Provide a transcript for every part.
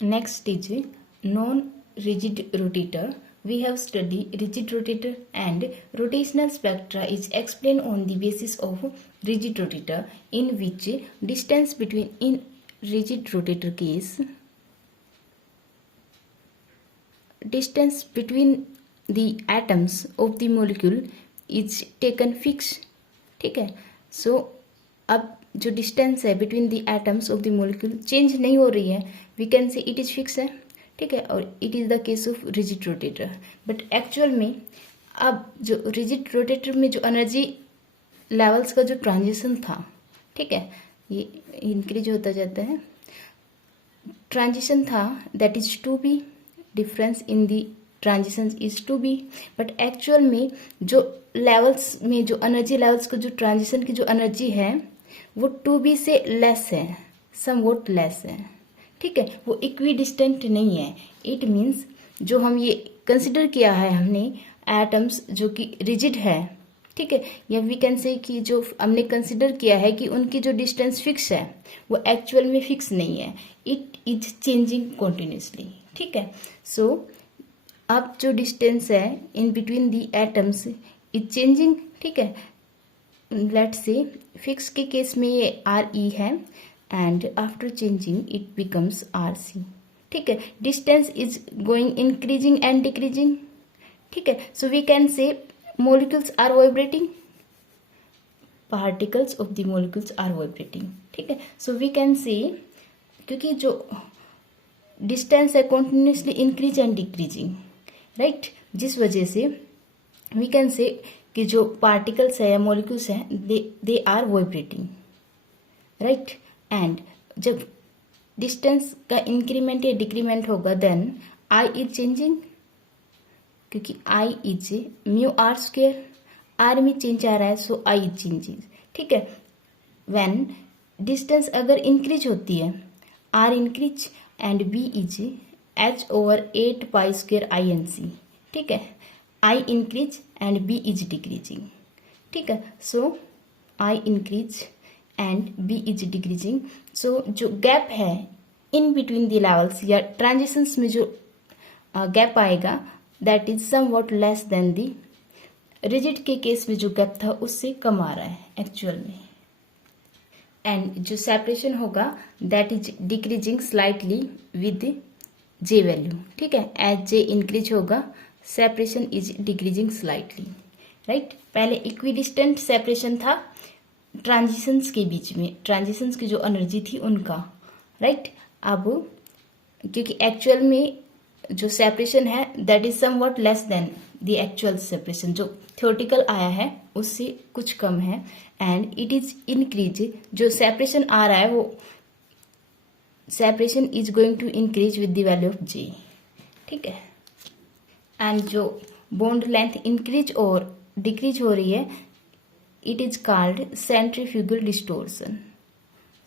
Next is non-rigid rotator. We have studied rigid rotator and rotational spectra is explained on the basis of rigid rotator, in which distance between in rigid rotator case, distance between the atoms of the molecule is taken fixed. ठीक है. So अब जो distance है between the atoms of the molecule change नहीं हो रही है, we can say it is fix है. ठीक है. और it is the case of rigid rotator. But actual में अब जो रिजिड रोटेटर में जो एनर्जी लेवल्स का जो ट्रांजिशन था, ठीक है, ये इंक्रीज होता जाता है, ट्रांजिशन था, that is to be, difference in the transition is to be. But actual में जो लेवल्स में जो एनर्जी लेवल्स को जो ट्रांजिशन की जो एनर्जी है वो टू बी से लेस है, सम वोट लेस है. ठीक है. वो इक्वी डिस्टेंट नहीं है. इट मीन्स जो हम ये कंसिडर किया है हमने एटम्स जो कि रिजिड है, ठीक है, या वी कैन से कि जो हमने कंसिडर किया है कि उनकी जो डिस्टेंस फिक्स है वो एक्चुअल में फिक्स नहीं है. It is changing continuously. ठीक है. सो अब जो डिस्टेंस है in between the atoms is changing. ठीक है. लेट्स से फिक्स के केस में ये आर ई है and after changing it becomes R C. ठीक है. Distance is going increasing and decreasing. ठीक है. So we can say molecules are vibrating, particles of the molecules are vibrating. ठीक है. सो वी कैन से क्योंकि जो डिस्टेंस है continuously increase and decreasing, right, जिस वजह से वी कैन से कि जो पार्टिकल्स है या मोलिक्यूल्स हैं they are vibrating, right. And जब डिस्टेंस का इंक्रीमेंट या डिक्रीमेंट होगा देन आई इज चेंजिंग, क्योंकि I is mu are square, r में चेंज आ रहा है सो आई इज चेंजिंग. ठीक है. व्हेन डिस्टेंस अगर इंक्रीज होती है r increase and B is h over 8 pi square I N C. ठीक है. I increase and B is decreasing. ठीक है. So I increase and B is decreasing. So जो गैप है इन बिटवीन द लेवल्स या transitions में जो gap आएगा that is somewhat less than the rigid के केस में जो गैप था उससे कम आ रहा है एक्चुअल में. एंड जो सेपरेशन होगा that is decreasing slightly with J value. ठीक है. एज जे इंक्रीज होगा separation is decreasing slightly, right. पहले इक्विडिस्टेंट सेपरेशन था ट्रांजिशंस के बीच में, ट्रांजिशंस की जो एनर्जी थी उनका, राइट. अब क्योंकि एक्चुअल में जो सेपरेशन है that is somewhat less than the actual separation, जो थ्योरेटिकल आया है उससे कुछ कम है एंड इट इज इंक्रीज. जो सेपरेशन आ रहा है वो separation is going to increase with the value of J. ठीक है. एंड जो बॉन्ड लेंथ इंक्रीज और डिक्रीज हो रही है it is called centrifugal distortion,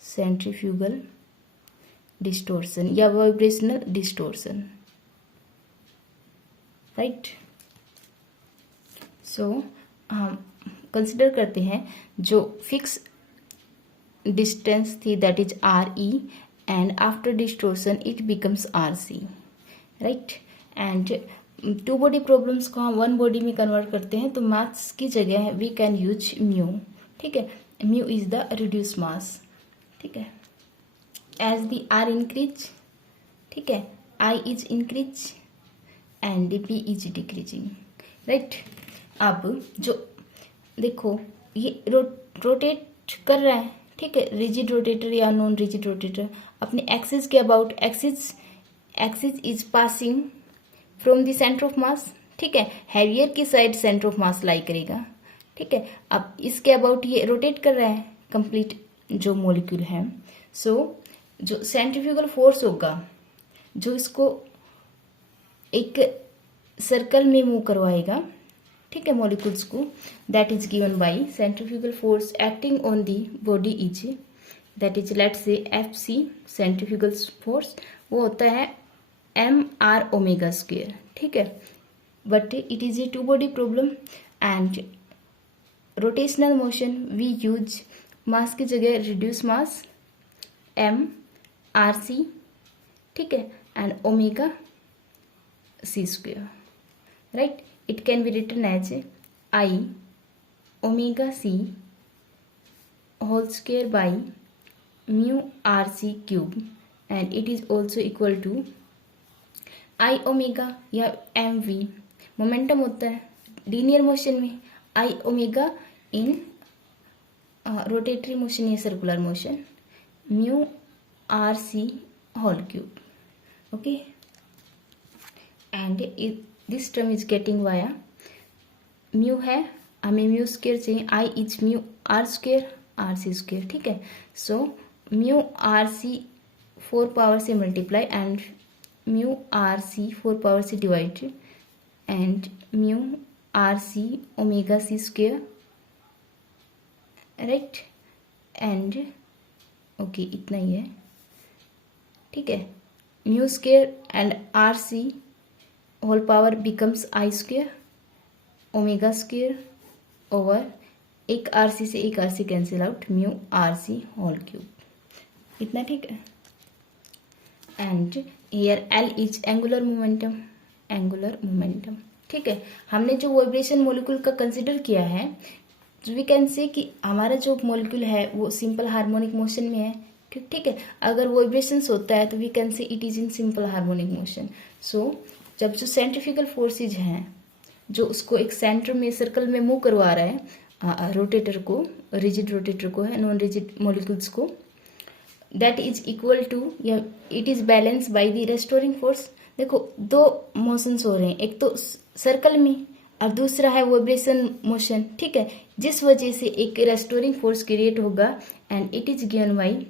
centrifugal distortion या वाइब्रेशनल डिस्टोर्शन, राइट. सो हम कंसिडर करते हैं जो फिक्स डिस्टेंस थी that is R E and after distortion it becomes are C, right. And two body problems को हम वन बॉडी में convert करते हैं तो मास की जगह वी कैन यूज म्यू. ठीक है. Mu is the reduce mass. ठीक है. एज द आर इंक्रीज, ठीक है, I is increase and B is decreasing, right. अब जो देखो ये रोटेट कर रहा है, ठीक है, रिजिड रोटेटर या नॉन रिजिड रोटेटर अपने एक्सिस के about, axis is passing from the centre of mass. ठीक है. हैवियर की साइड सेंटर ऑफ मास लाई करेगा. ठीक है. अब इसके अबाउट ये रोटेट कर रहा है कंप्लीट जो मॉलिक्यूल है. सो जो सेंट्रीफ्यूगल फोर्स होगा जो इसको एक सर्कल में मूव करवाएगा, ठीक है, मॉलिक्यूल्स को, that is given by centrifugal force acting on the body is that is let's say F C centrifugal force, वो होता है एम आर ओमेगा स्क्वेयर. ठीक है. But it is a two body problem and rotational motion we use mass की जगह reduce mass M R सी ठीक है, and omega C square, right. It can be written as I omega C whole square by mu R C cube, and it is also equal to I omega या M V. Momentum होता है linear motion में, I omega in rotatory motion या circular motion, mu R C whole cube. Okay, and this term is getting via mu है, हमें mu square चाहिए, I is mu are square R C square. ठीक है, so mu R C 4 power से multiply and mu R C 4 power से divided and mu R C omega C square, right. And okay, इतना ही है. ठीक है, mu square and R C whole power becomes I square omega square over एक R C से एक R C cancel out, mu R C whole cube. इतना ठीक है. And here L is angular momentum, angular momentum. ठीक है, हमने जो वाइब्रेशन मॉलिक्यूल का कंसिडर किया है, वी कैन से कि हमारा जो मॉलिक्यूल है वो सिंपल हार्मोनिक मोशन में है. ठीक है, अगर वाइब्रेशंस होता है तो we can say it is in simple harmonic motion. So जब जो सेंट्रीफ्यूगल फोर्सेज हैं जो उसको एक सेंटर में सर्कल में मूव करवा रहा है रोटेटर को, रिजिड रोटेटर को है, नॉन रिजिड मॉलिक्यूल्स को, दैट इज इक्वल टू या it is balance by the restoring force. देखो दो मोशंस हो रहे हैं, एक तो सर्कल में और दूसरा है वाइब्रेशन मोशन. ठीक है, जिस वजह से एक रेस्टोरिंग फोर्स क्रिएट होगा and it is given by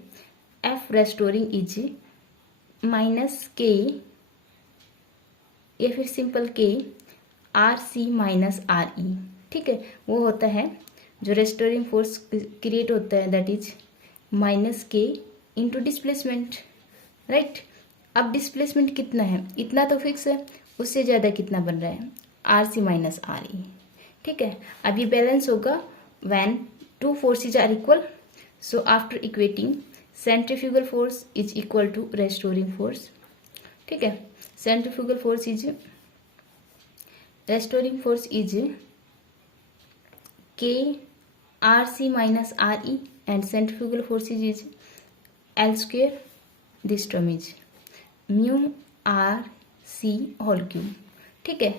F restoring is minus K या फिर simple K R C minus R E. ठीक है, वो होता है जो रेस्टोरिंग फोर्स क्रिएट होता है, दैट इज माइनस के इंटू डिस्प्लेसमेंट, राइट. अब डिस्प्लेसमेंट कितना है, इतना तो फिक्स है, उससे ज़्यादा कितना बन रहा है, R C minus R E. ठीक है, अब ये बैलेंस होगा when two forces are equal. So after equating centrifugal force is equal to restoring force. ठीक है, centrifugal force is restoring force is K RC minus RE and centrifugal force is L square. This term is mu RC whole cube. ठीक है,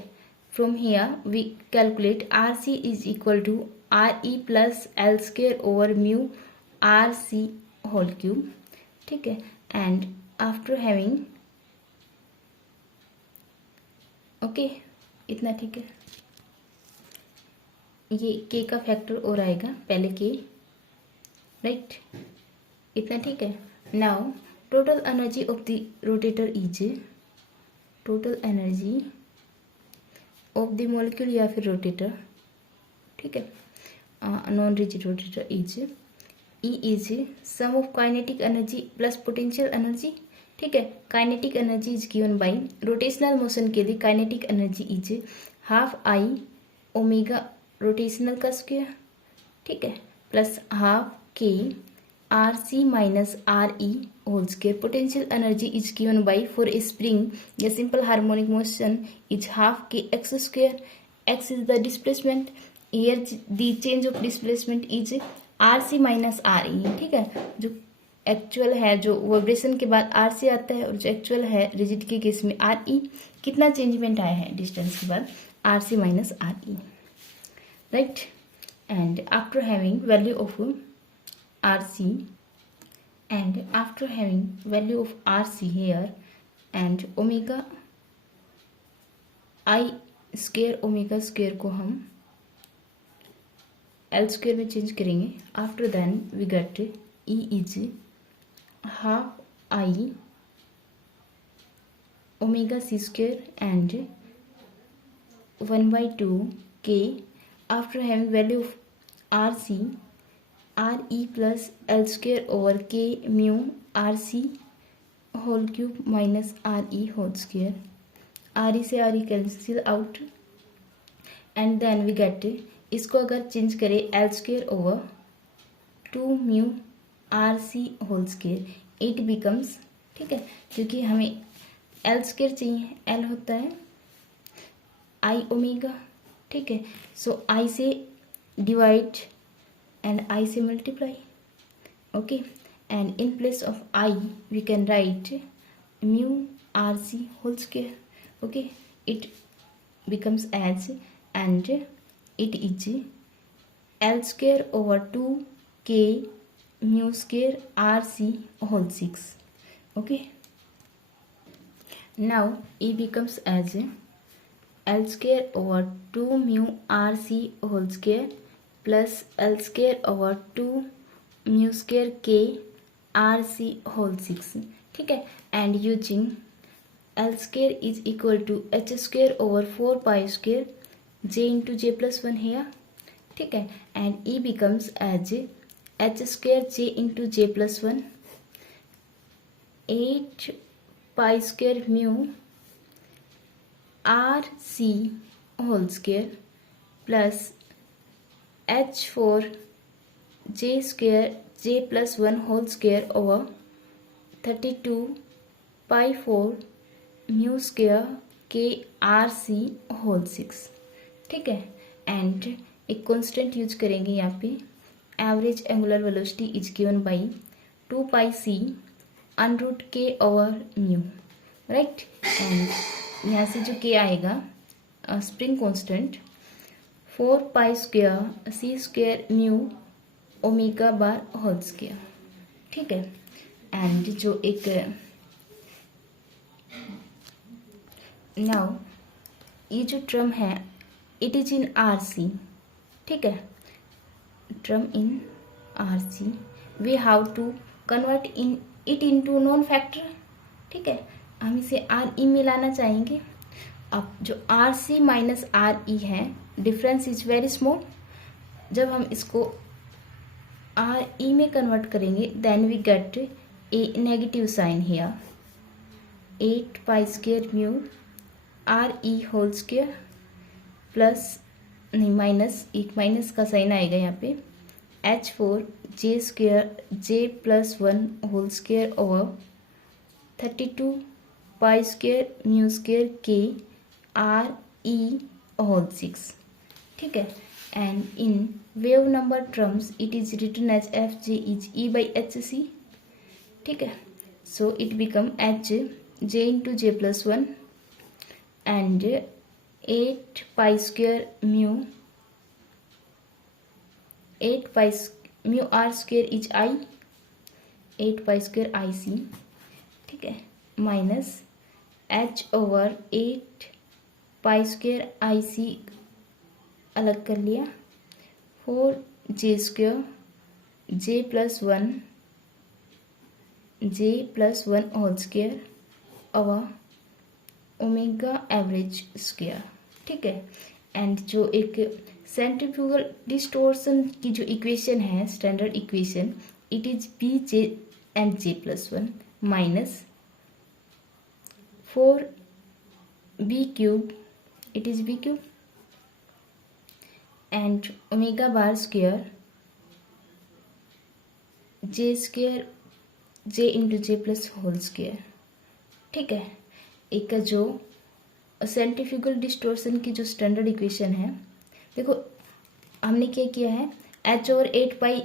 from here we calculate RC is equal to RE plus L square over mu RC whole cube. ठीक है, and after having okay, इतना ठीक है. ये के का फैक्टर और आएगा, पहले के, राइट. इतना ठीक है. Now total energy of the rotator is, total energy of the molecule या फिर रोटेटर, ठीक है, non rigid rotator is E is sum of kinetic energy plus potential energy. ठीक है, kinetic energy is given by rotational motion के लिए kinetic energy is half I omega rotational का square. ठीक है, plus half K R C minus R E whole square. Potential energy is given by for a spring या simple harmonic motion is half K X square. X is the displacement, here the change of displacement is R C minus R E. ठीक है, जो actual है, जो vibration के बाद R सी आता है और जो एक्चुअल है रिजिड के केस में आर ई, कितना चेंजमेंट आया है डिस्टेंस के बाद, R C minus R E, right. And after having value of R C and after having value of R C here and omega I square omega square को हम L square में change करेंगे. After then we get E is half I omega C square and 1/2 K. After having value of R C R E plus L square over K mu R C whole cube minus R E whole square. R E से R E cancel out and then we get, इसको अगर change करें L square over 2 mu R C whole square, it becomes, ठीक ठीक है, क्योंकि हमें L square चाहिए, एल होता है आई ओमेगा, ठीक है। सो आई से डिवाइड एंड आई से multiply, okay, and in place of I we can write mu R C whole square, okay, it becomes as, and it is L square over 2k mu square RC whole 6, okay. Now E becomes as L square over 2 mu RC whole square plus L square over 2 mu square k RC whole 6, ठीक है, and using L square is equal to h square over 4 pi square j into j plus 1 here, ठीक है, and E becomes as h square j into j plus 1 8 pi square mu r c whole square plus h4 j square j plus 1 whole square over 32 pi 4 mu square K R C whole 6, ठीक है, and एक constant use करेंगे यहाँ पे, average angular velocity is given by 2 pi C under root K over mu, right, and यहाँ से जो K आएगा spring constant 4 pi square C square mu omega bar whole square, ठीक है, एंड जो एक नाउ ये जो टर्म है इट इज इन आर सी, ठीक है, term in R C we have to convert in it into non factor, ठीक है, हम इसे आर ई में लाना चाहेंगे। अब जो आर सी माइनस आर ई है डिफरेंस इज वेरी स्मॉल, जब हम इसको आर ई में कन्वर्ट करेंगे then we get a negative sign here, 8 pi square mu R E whole square plus नहीं माइनस, एक माइनस का साइन आएगा यहाँ पे, h4 J square J plus 1 whole square over 32 pi square mu square K R E whole 6, ठीक है, and in wave number terms it is written as F J is E by H C, ठीक है, so it become H J into J plus 1 and 8 pi square mu 8 pi mu r square is I, 8 pi square IC, ठीक है, minus h over 8 pi square IC अलग कर लिया, 4 j square j plus 1 whole square over omega average square, ठीक है, and जो एक centrifugal distortion की जो इक्वेशन है standard equation it is B J and J plus 1 minus 4 B cube, it is B cube and omega bar square J into J plus whole square, ठीक है, एक का जो सेंट्रीफ्यूगल डिस्टोर्शन की जो स्टैंडर्ड इक्वेशन है, देखो हमने क्या किया है, h और 8 पाई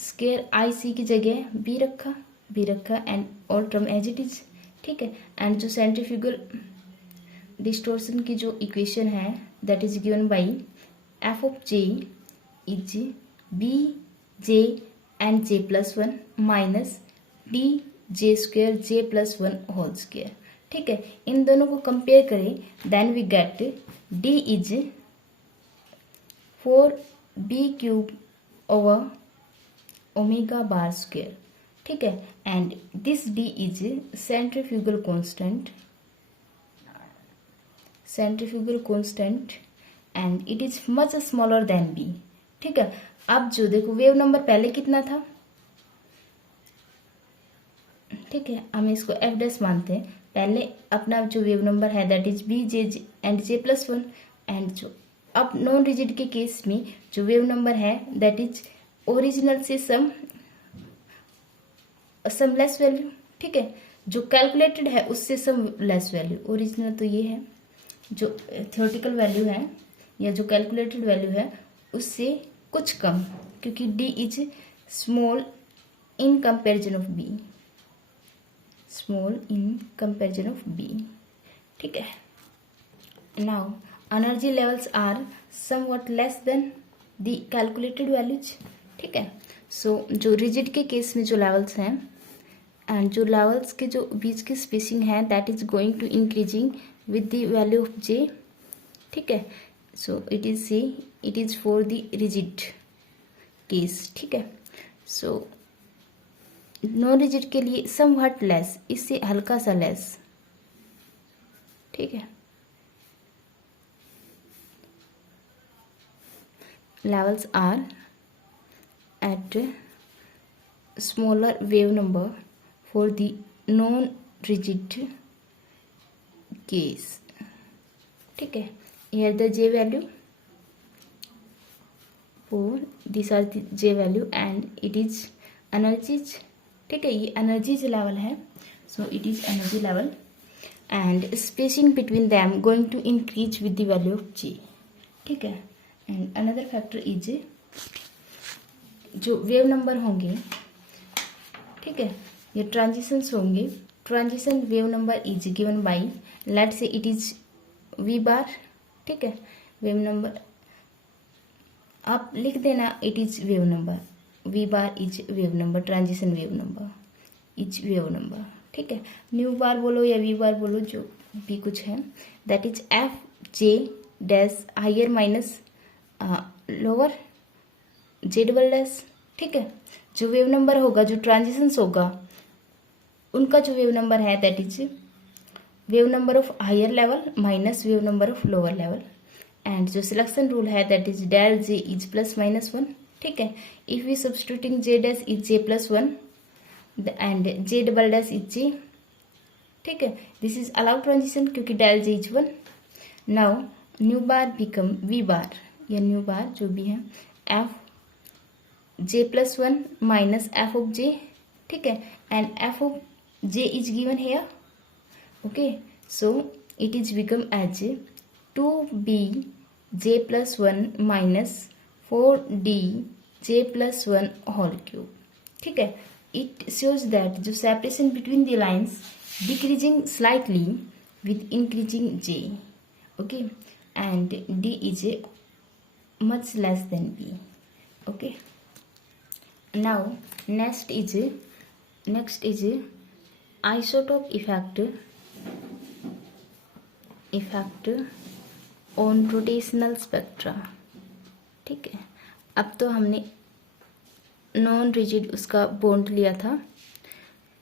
स्क्वायर आई सी की जगह बी रखा and all term as it is, ठीक है, एंड जो सेंट्रीफ्यूगल डिस्टोर्शन की जो इक्वेशन है that is given by F of J is B J and J plus 1 minus D J square J plus 1 whole square, ठीक है, इन दोनों को कंपेयर करें then we get D is 4 B cube over omega bar square, ठीक है, and this D is centrifugal constant and it is much smaller than B, ठीक है। अब जो देखो वेव नंबर पहले कितना था, ठीक है, हम इसको एफ डैश मानते हैं, पहले अपना जो वेव नंबर है that is B J and J plus 1 and जो अब नॉन रिजिड के केस में जो वेव नंबर है दैट इज ओरिजिनल से सम लेस वैल्यू, ठीक है, जो कैलकुलेटेड है उससे सम लेस वैल्यू। ओरिजिनल तो ये है, जो थ्योरेटिकल वैल्यू है या जो कैलकुलेटेड वैल्यू है उससे कुछ कम, क्योंकि D is small in comparison of B, small in comparison of B. ठीक है। Now energy levels are somewhat less than the calculated values. ठीक है। सो जो रिजिड के केस में जो लेवल्स हैं एंड जो लेवल्स के जो बीच की स्पेसिंग है that is going to increasing with the value of J. ठीक है। So it is C, it is for the rigid case. ठीक है। सो नॉन रिजिड के लिए समवट लेस, इससे हल्का सा लेस। ठीक है। levels are at smaller wave number for the non-rigid case. ठीक है। here the J value, for these are the J value and it is energies. ठीक है, ये energies level है, so it is energy level and spacing between them going to increase with the value of J. ठीक है। And another factor is जो wave number होंगे, ठीक है, ये ट्रांजिशंस होंगे। Transition wave number is given by, let say it is V bar. ठीक है। वेव नंबर आप लिख देना, it is wave number, V bar is wave number, transition wave number is wave number. ठीक है। न्यू बार बोलो या वी बार बोलो, जो भी कुछ है, that is F J dash higher minus lower J double dash. ठीक है। जो वेव नंबर होगा, जो ट्रांजिशंस होगा, उनका जो वेव नंबर है that is wave number of higher level minus wave number of lower level. And जो सिलेक्शन रूल है that is del J is plus minus one. ठीक है। If we substituting J dash is J plus one and J double dash is J. ठीक है। This is allowed transition क्योंकि del J is one. Now nu bar become V bar या nu बार जो भी है F J plus one minus F of J. ठीक है। And F of J is given here. Okay, so it is become as 2b J plus one minus 4d J plus one whole cube. ठीक है। It shows that जो separation between the lines decreasing slightly with increasing j. Okay, and d is much less than b. Okay, now next is isotope effect on rotational spectra. ठीक है। अब तो हमने non rigid उसका bond लिया था।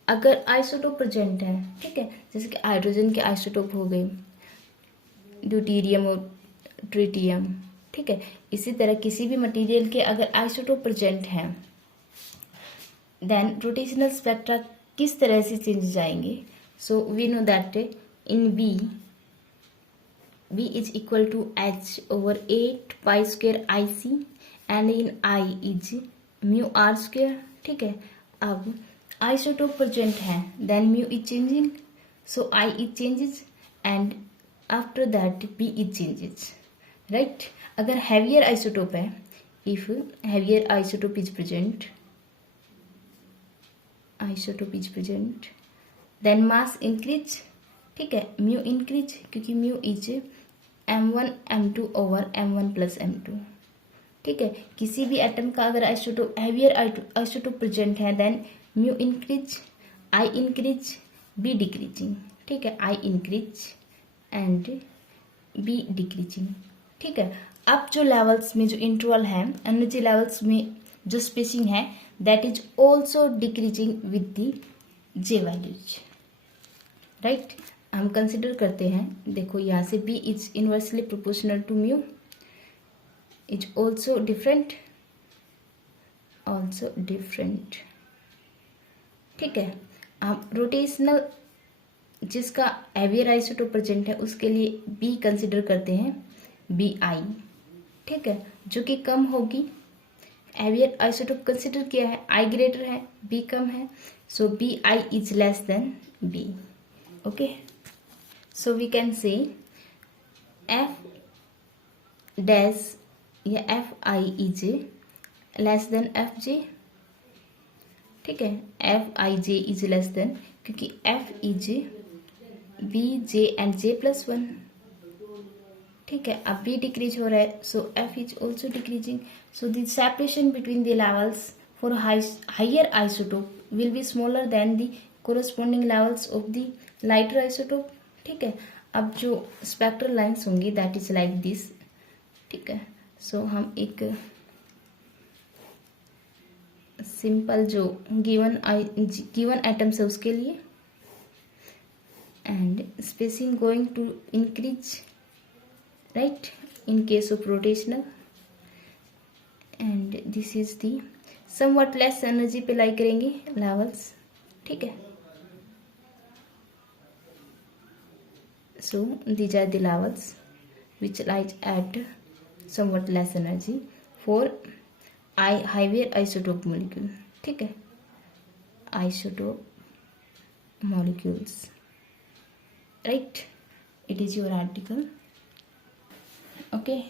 अगर आइसोटोप प्रेजेंट है, ठीक है, जैसे कि हाइड्रोजन के आइसोटोप हो गए, ड्यूटेरियम और ट्रिटियम। ठीक है। इसी तरह किसी भी मटेरियल के अगर आइसोटोप प्रेजेंट है, देन रोटेशनल स्पेक्ट्रा किस तरह से चेंज जाएंगे। So we know that in B is equal to h over 8 pi square IC and in I is mu r square. ठीक है। अब आइसोटोप प्रेजेंट है, then mu is changing, so I is changes and after that B is changes, right? अगर heavier isotope है, if heavier isotope is present, then mass increase। ठीक है। mu increase क्योंकि mu is m1 m2 over m1 plus m2। ठीक है। किसी भी atom का अगर आइसोटोप हैवियर आइसोटोप प्रेजेंट है, then mu increase, I increase, B decreasing. ठीक है। I increase and B decreasing. ठीक है। अब जो लेवल्स में जो इंटरवल है, एनर्जी लेवल्स में जो स्पेसिंग है, that is also decreasing with the J values, right. हम कंसिडर करते हैं, देखो यहाँ से B is inversely proportional to mu, is also different. ठीक है। हम रोटेशनल जिसका हैवियर आइसोटोप प्रेजेंट है उसके लिए B कंसिडर करते हैं BI। ठीक है। जो कि कम होगी हैवियर आइसोटोप कंसिडर किया है, आई ग्रेटर है, बी कम है, so B I is less than B. Okay, so we can say F dash या F I is less than F J. ठीक है, F I J is less than, क्योंकि F is B J and J plus one. ठीक है, अब B decrease हो रहा है, so F is also decreasing. So the separation between the levels for higher isotope will be smaller than the corresponding levels of the lighter isotope. ठीक है, अब जो स्पेक्ट्रल लाइन्स होंगी दैट इज लाइक दिस. ठीक है, सो हम एक simple जो गिवन एटम्स है उसके लिए, and spacing going to increase, right, in case of rotational, and this is the somewhat less energy पे लाई करेंगे लेवल्स. ठीक है, so these are the levels which lies at somewhat less energy for higher isotope molecule. ठीक है, isotope molecules, right? It is your article. Okay.